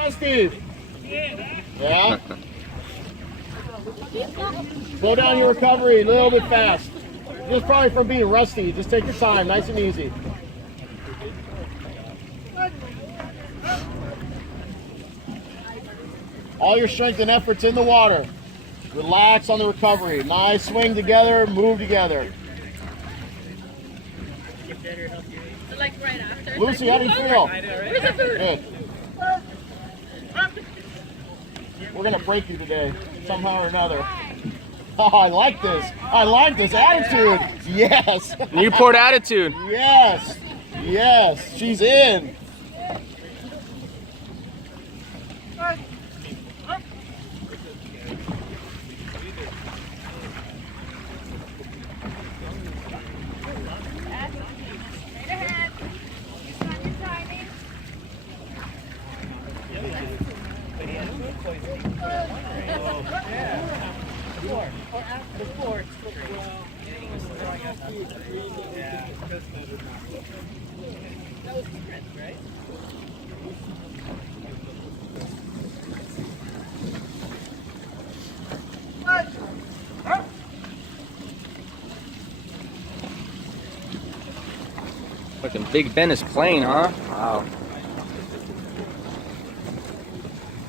Hi, Steve. Yeah? Slow down your recovery a little bit fast. Just probably from being rusty. Just take your time, nice and easy. All your strength and effort's in the water. Relax on the recovery. Nice swing together, move together. Like right after. Lucy, how do you feel? Where's the food? Good. We're gonna break you today, somehow or another. Oh, I like this. I like this attitude. Yes. Newport attitude. Yes. Yes. She's in. Fucking Big Ben is playing, huh? Wow.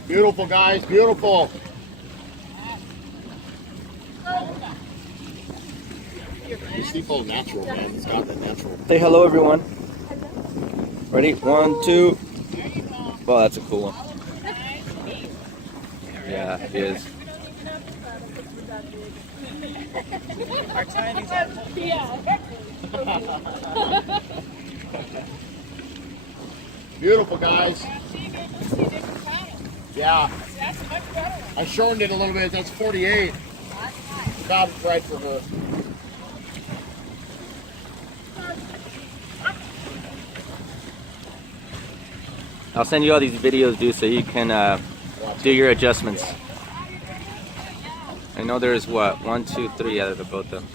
Beautiful, guys. Beautiful. The steeple natural, man. It's got that natural. Say hello, everyone. Ready? 1, 2. Well, that's a cool one. Yeah, it is. Our timing's up. Yeah. Beautiful, guys. Yeah. I shortened it a little bit. That's 48. About right for her. I'll send you all these videos, dude, so you can do your adjustments. I know there's what? 1, 2, 3 out of the both of them.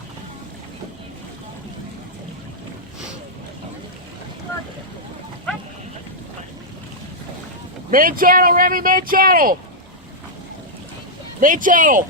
Main channel, Remy, main channel. Main channel.